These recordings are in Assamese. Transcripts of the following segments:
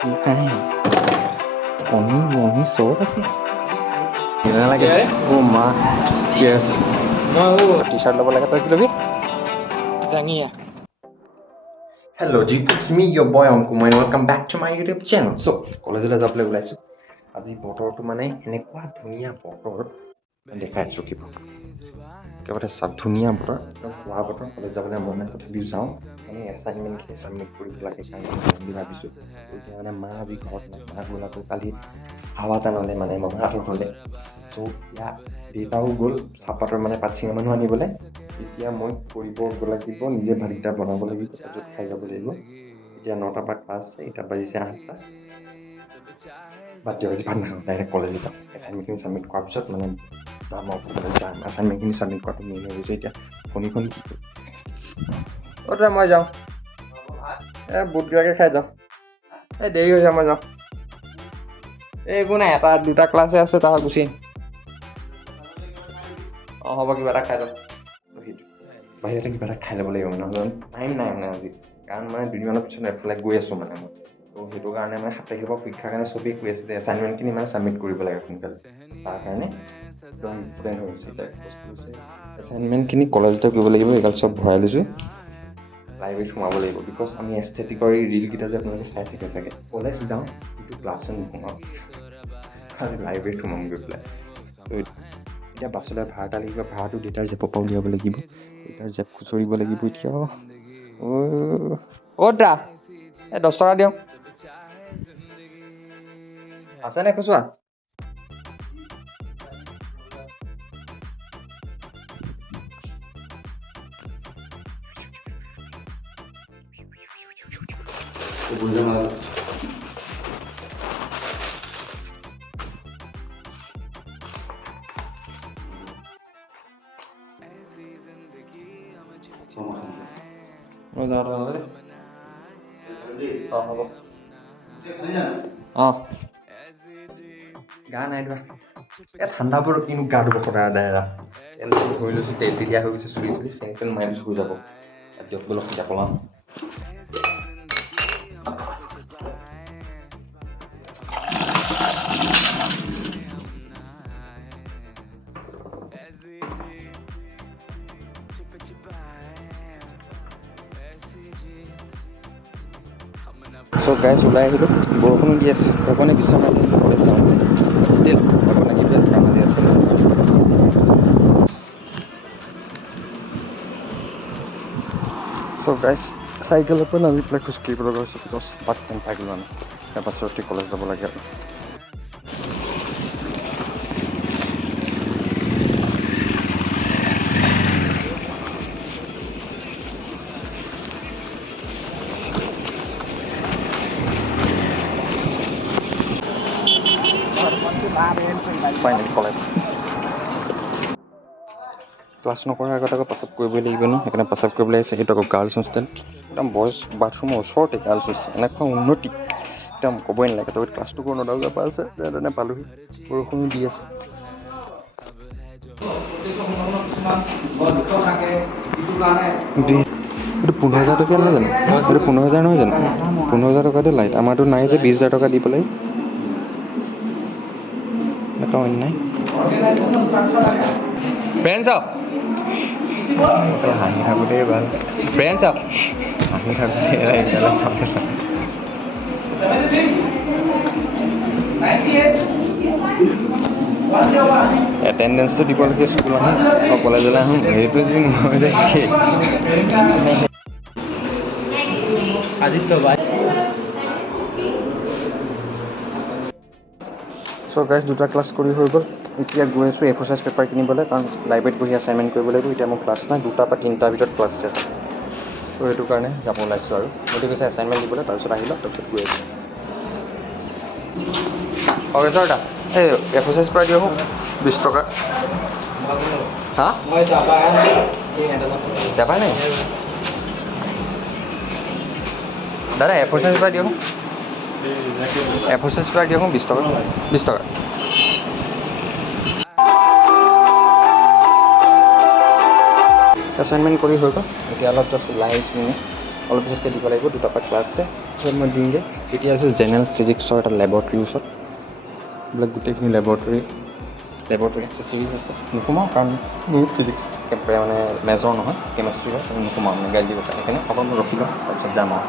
Hai, wangi so apa sih? Gimana lagi? Oh ma, cheers. Mau T-shirt lo boleh kata lagi? Zangia. Hello G, it's me your boy Omkum and welcome back to my YouTube channel. So, কলেজলৈ যাবলৈ ওলাইছোঁ। আজি বতৰটো মানে এনেকুৱা ধুনীয়া বতৰ দেখাই আছোঁ কিবা। একেবাৰে চাপ ধুনীয়া বতৰ, একদম খোৱা বতৰ, কলেজ যাবলৈ মন নাই তথাপিও যাওঁ। মানে এছাইনমেণ্টখিনি ছাবমিট কৰিব লাগে কাৰণে যাম বুলি ভাবিছোঁ। এতিয়া মানে মা আজি ঘৰত নাই, মা গ'ল আকৌ কালি হাৱাজানলৈ মানে মামাহঁতৰ ঘৰলৈ। চ' ইয়াত দেউতাও গ'ল চাহপাতৰ মানে পাত ছিঙা মানুহ আনিবলৈ। এতিয়া মই কৰিব লাগিব, নিজে ভাতকেইটা বনাব লাগিব, তাৰপিছত খাই যাব লাগিব। এতিয়া 9টাৰ পৰা ক্লাছ আছে, এতিয়া বাজিছে 8টা। বাদ দিয়ক আজি ভাত নাখাওঁ, ডাইৰেক্ট কলেজ যাম। এছাইনমেণ্টখিনি ছাবমিট কৰাৰ পিছত মানে যাম আৰু কলেজ যাম। এছাইনমেণ্টখিনি ছাবমিট কৰাটো মেইন হৈ গৈছে এতিয়া। ফোনখন কি কৰিম? তই মই যাওঁ, বুটকেইটাকে খাই যাওঁ। দেৰি হৈছে, মই যাওঁ। একো নাই, 2টা ক্লাছে আছে, তাৰ গুচি আহিম। অঁ হ'ব, কিবা এটা খাই লওঁ। সেইটো বাহিৰতে কিবা এটা খাই ল'ব লাগিব মানে, টাইম নাই মানে আজি। কাৰণ মানে দুদিনমানৰ পিছত এফালে গৈ আছোঁ মানে মই। ত' সেইটো কাৰণে মানে 7 তাৰিখৰ পৰা পৰীক্ষাৰ কাৰণে চবেই কৈ আছে যে এছাইনমেণ্টখিনি মানে ছাবমিট কৰিব লাগে সোনকালে। তাৰ কাৰণে একদম ইম্পৰ্টেণ্ট হৈ গৈছে এতিয়া বস্তু হৈছে এছাইনমেণ্টখিনি কলেজতে কৰিব লাগিব। এইগাল চব ভৰাই লৈছোঁ, লাইব্ৰেৰীত সোমাব লাগিব। বিকজ আমি এস্থেটিকৰ এই ৰিলকেইটা যে আপোনালোকে চাই থাকে চাগে, কলেজ যাওঁ কিন্তু ক্লাছো নোসোমাওঁ, খালি লাইব্ৰেৰীত সোমাম গৈ পেলাই। এতিয়া বাছলৈ ভাড়া এটা লাগিব, ভাড়াটো দেউতাৰ জেপৰ পৰা উলিয়াব লাগিব। দেউতাৰ জেপ খুচৰিব লাগিব এতিয়া। অ' দা, 10 টকা দিয়ক, আছেনে খুচুৰা? মই যাওঁ তোমালৈ। অঁ হ'ব। অঁ গা নাই ধোৱা, ঠাণ্ডা বতৰত কিনো গা ধুব সদায় তেল ধৰি লৈছোঁ, তেল দিয়া হৈ গৈছে চুলি চেল মাৰি লৈছোঁ, হৈ যাব। দিয়ক বলক এতিয়া পলাওঁ। চ' গাইজ ওলাই আহিলোঁ, বৰষুণো দি আছে, সেইকাৰণে বিচনাত কলেজ যাওঁ। ষ্টিল যাব লাগিব, কাম আজি আছে। চ' গাইজ চাইকেলৰ পৰা নামি পেলাই খোজকাঢ়িব লগা হৈছে, বিকজ বাছ ষ্টেণ্ড পাই গ'লোঁ আমি। এতিয়া বাছত উঠি কলেজ যাব লাগে আৰু। Final college. ক্লাছ নকৰাৰ আগত আকৌ পাছত কৰিবই লাগিব ন, সেইকাৰণে পাছত কৰিবলৈ আহিছে। সেইটো আকৌ গাৰ্লছ হোষ্টেল, একদম বইজ বাথৰুমৰ ওচৰতে গাৰ্লছ হোষ্টেল। এনেকুৱা উন্নতি একদম ক'বই নালাগে। তই ক্লাছটো কৰোঁ নদাউজা পৰা আছে, যেনে পালোহি, বৰষুণো দি আছে। এইটো 15,000 টকীয়া নহয় জানো? এইটো 15,000 নহয় জানো? 15,000 টকাতে লাইট। আমাৰতো নাই যে 20,000 টকা দি পেলাই। এনেকুৱা অন্যায়। ফ্ৰেণ্ডছ আপ, হাঁহি থাকোঁতেই ভাল। ফ্ৰেণ্ডছ আপ, হাঁহি থাকোঁতে এটেণ্ডেঞ্চটো দিব লাগে স্কুল আহোঁ আৰু কলেজলৈ আহোঁ, সেইটো যদি নহয় যে Aditya bhai. চ' গাইজ 2টা ক্লাছ কৰি হৈ গ'ল। এতিয়া গৈ আছোঁ এক্সাৰচাইজ পেপাৰ কিনিবলৈ, কাৰণ লাইব্ৰেৰীত বহি এছাইনমেণ্ট কৰিব লাগিব। এতিয়া মোৰ ক্লাছ নাই, 2টাৰ পৰা 3টাৰ ভিতৰত ক্লাছ আছে। চ' সেইটো কাৰণে যাব ওলাইছোঁ আৰু মোটি কৈছে এছাইনমেণ্ট দিবলৈ, তাৰপিছত আহি লওক, তাৰপিছত গৈ আছোঁ। অগ্ৰেশ্বৰ দা, এই এক্সাৰচাইজ পেপাৰ দিয়ক 20 টকা। হা যাবা নাই দাদা? এক্সাৰচাইজ পেপাৰ দিয়ক, এক্সাৰচাইজ পেপাৰ দিয়ক 20 টকা, 20 টকা। এছাইনমেণ্ট কৰি হৈ গ'ল, এতিয়া অলপ জাষ্ট ওলাই আহিছোঁ। অলপ পিছতকৈ দিব লাগিব, 2টাৰ পৰা ক্লাছ আছে, তাৰপিছত মই দিমগৈ। এতিয়া আছোঁ জেনেৰেল ফিজিক্সৰ এটা লেবৰেটৰীৰ ওচৰত। এইবিলাক গোটেইখিনি লেবৰেটৰী এক্সেচৰিজ আছে। নোসোমাওঁ কাৰণ মোৰ ফিজিক্স মানে মেজৰ নহয়, কেমেষ্ট্ৰি হয়, আমি নোসোমাওঁ মানে গাইড দিব পাৰে। সেইকাৰণে অকণ ৰখি লওঁ, তাৰপিছত যাম আৰু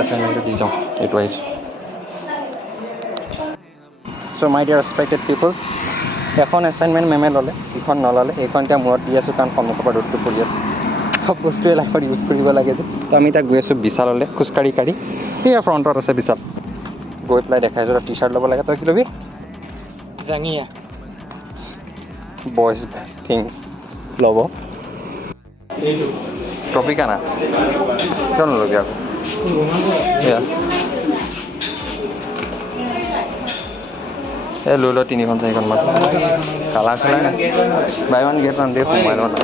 এছাইনমেণ্টটো দি যাওঁ। এইটো আহিছোঁ। চ' মাই ডিয়াৰ ৰেচপেক্টেড পিপলছ, এখন এছাইনমেণ্ট মেমে ল'লে, ইখন নল'লে। এইখন এতিয়া মূৰত দি আছোঁ কাৰণ সন্মুখৰ পৰা ৰ'দটো পৰি আছে। চব বস্তুৱে লাইফত ইউজ কৰিব লাগে যে। তো আমি এতিয়া গৈ আছোঁ বিশাললৈ খোজকাঢ়ি সেয়া ফ্ৰণ্টত আছে বিশাল। গৈ পেলাই দেখাইছোঁ, তই টি চাৰ্ট ল'ব লাগে। তই কি ল'বি? জাঙিয়া বইজ থিং ল'ব। এইটো ট্ৰপিকানা কিয় নল'বি আকৌ? এয়া এই লৈ ল 3খন 4খন মান। কালাৰ চালাৰ নাই, buy one get one day. সোমাই লওঁ নাই।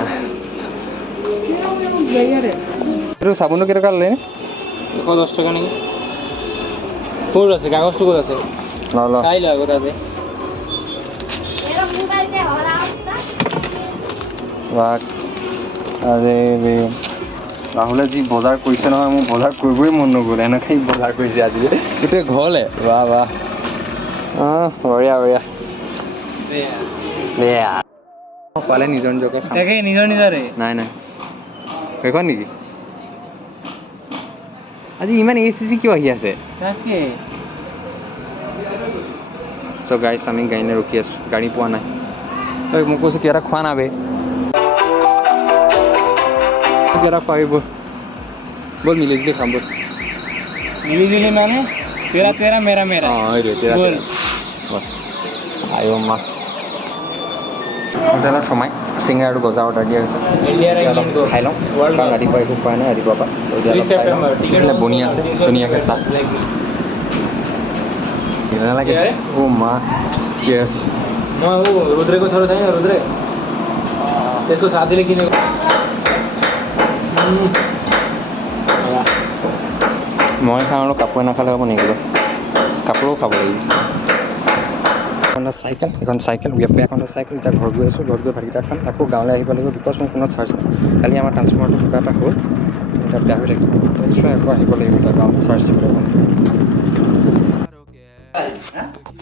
এইটো চাবোনটো কেইটকা ল'লে? 110 টকা নেকি? ক'ত আছে কাগজটো? ক'ত আছে? নলওঁ। চাই ল আগত আছে। আৰে ৰে, ৰাহুলে যি বজাৰ কৰিছে নহয়, মোৰ বজাৰ কৰিবই মন নগ'ল। এনেকৈ বজাৰ কৰিছে আজি গোটেই ঘৰলৈ। বাহ বাহ, অঁ বঢ়িয়া বঢ়িয়া। পালে নিজৰ নিজকে খাম। তাকে নিজৰ নিজৰে। নাই নাই, সেইখন নেকি? আজি ইমান ACC কিয় আহি আছে? তাকে চ' গাইছ, আমি গাড়ীলৈ ৰখি আছোঁ, গাড়ী পোৱা নাই। তই মোক কৈছোঁ কিবা এটা খোৱা না বে, কিবা এটা খোৱাবি ব'ল। ব'ল মিলি জুলি খাম ব'ল। মিলি মানে তেৰা তেৰা মেৰা মেৰা। অঁ এইটোৱে ব'ল। আইঅ মা, হোটেলত সোমাই চিঙৰা আৰু গজা অৰ্ডাৰ দিয়া হৈছে। এতিয়া অলপ খাই লওঁ কাৰণ ৰাতিপুৱা একো খোৱা নাই ৰাতিপুৱাৰ পৰা। এতিয়া অলপ খাই লওঁ। এইফালে বনি আছে ধুনীয়াকৈ চাহ। নালাগে অ' মা, চিয়াৰ্ছ। मैं वो रुद्र को थोड़ा चाहिए। रुद्र इसको शादी लेकिन মই খাওঁ আৰু কাপোৰে নাখালে হ'ব নেকি? কাপোৰো খাব লাগিব। এখন চাইকেল এখন চাইকেল। এতিয়া ঘৰ গৈ আছোঁ, ঘৰত গৈ ভাতকেইটা খাম, আকৌ গাঁৱলৈ আহিব লাগিব। বিকজ মোৰ ফোনত চাৰ্জ নাই। কালি আমাৰ ট্ৰান্সফৰ্মাৰটো কিবা এটা হ'ল, এতিয়া বেয়া হৈ থাকিব। নিশ্চয় আকৌ আহিব লাগিব এতিয়া গাঁৱত চাৰ্জ দিবলৈ।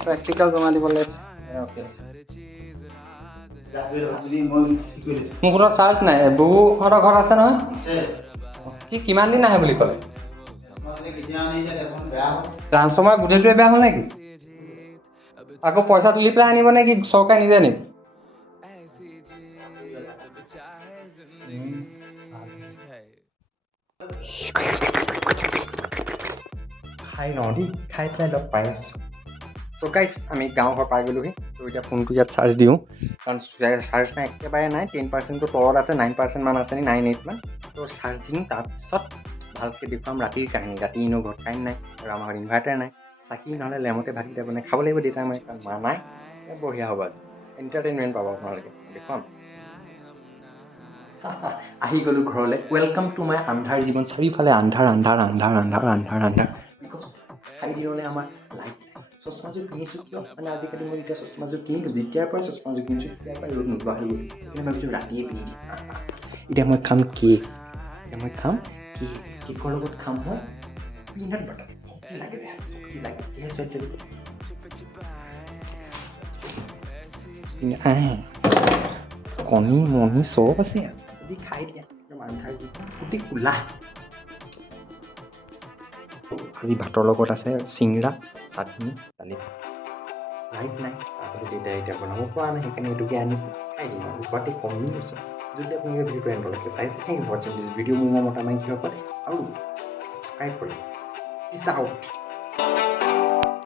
প্ৰেক্টিকেল জমা দিবলৈ মোৰ ফোনত চাৰ্জ নাই। বহুহঁতৰ ঘৰত আছে নহয়। সি কিমান দিন নাহে বুলি ক'লে? ট্ৰান্সফৰ্মাৰ গোটেইটোৱে বেয়া হ'ল নেকি? আকৌ পইচা তুলি পেলাই আনিব নেকি চৰকাৰে নিজে নেকি? খাই লওঁ দেই, খাই পেলাই লগ পাই আছোঁ। চ' গাইছ, আমি গাঁও ঘৰ পাই গ'লোহি। ত' এতিয়া ফোনটো ইয়াত চাৰ্জ দিওঁ কাৰণ চাৰ্জ নাই, একেবাৰে নাই। 10%টো তলত আছে, 9% মান আছে, 9-8 মান। ত' চাৰ্জ দিওঁ, তাৰপিছত ভালকৈ দেখুৱাম ৰাতিৰ কাহিনী। ৰাতি এনেও ঘৰত কাৰেণ্ট নাই আৰু আমাৰ ঘৰত ইনভাৰ্টাৰ নাই। চাকি নহ'লে লেমতে ভাতকেইটা বনাই খাব লাগিব দেউতাই মই, কাৰণ মা নাই। বঢ়িয়া হ'ব আজি, এণ্টাৰটেইনমেণ্ট পাব আপোনালোকে। দেখুৱাম। আহি গ'লোঁ ঘৰলৈ। ৱেলকাম টু মাই আন্ধাৰ জীৱন। চাৰিওফালে আন্ধাৰ আন্ধাৰ আন্ধাৰ আন্ধাৰ আন্ধাৰ আন্ধাৰ। বিকজ 4 দিনলৈ আমাৰ লাইট নাই। চশমাযোৰ কিনিছোঁ কিয়? মানে আজিকালি মই যেতিয়া চশমাযোৰ কিনিলোঁ, যেতিয়াৰ পৰা চশমাযোৰ কিনিছোঁ তেতিয়াৰ পৰা ৰ'দ নোপোৱা হৈ গৈছে। সেইকাৰণে ভাবিছোঁ ৰাতিয়ে পিন্ধি দিম। এতিয়া মই খাম কেক। কেকৰ লগত খাম মই পিনাট বাটাৰ। শক্তি লাগে, শক্তি লাগে। কণী মণি চব আছে আজি খাই দিয়া। একদম আন্ধাৰ জীৱন গোটেই কোলা। আজি ভাতৰ লগত আছে চিংৰা, চাটনি, দালি ভাত। লাইট নাই, তাৰপিছত দেউতাই এতিয়া বনাব পৰা নাই, সেইকাৰণে এইটোকে আনিছে খাই দিম আৰু গুৱাহাটী কম্বিনেশ্যন। যদি আপোনালোকে ভিডিঅ'টো এণ্ডলৈকে চাইছে, থেংক ইউ ফৰ ৱাচিং দিছ ভিডিঅ'। মোৰ মতা মাইকীসকল আৰু ছাবস্ক্ৰাইব কৰিব। পিছ আউট।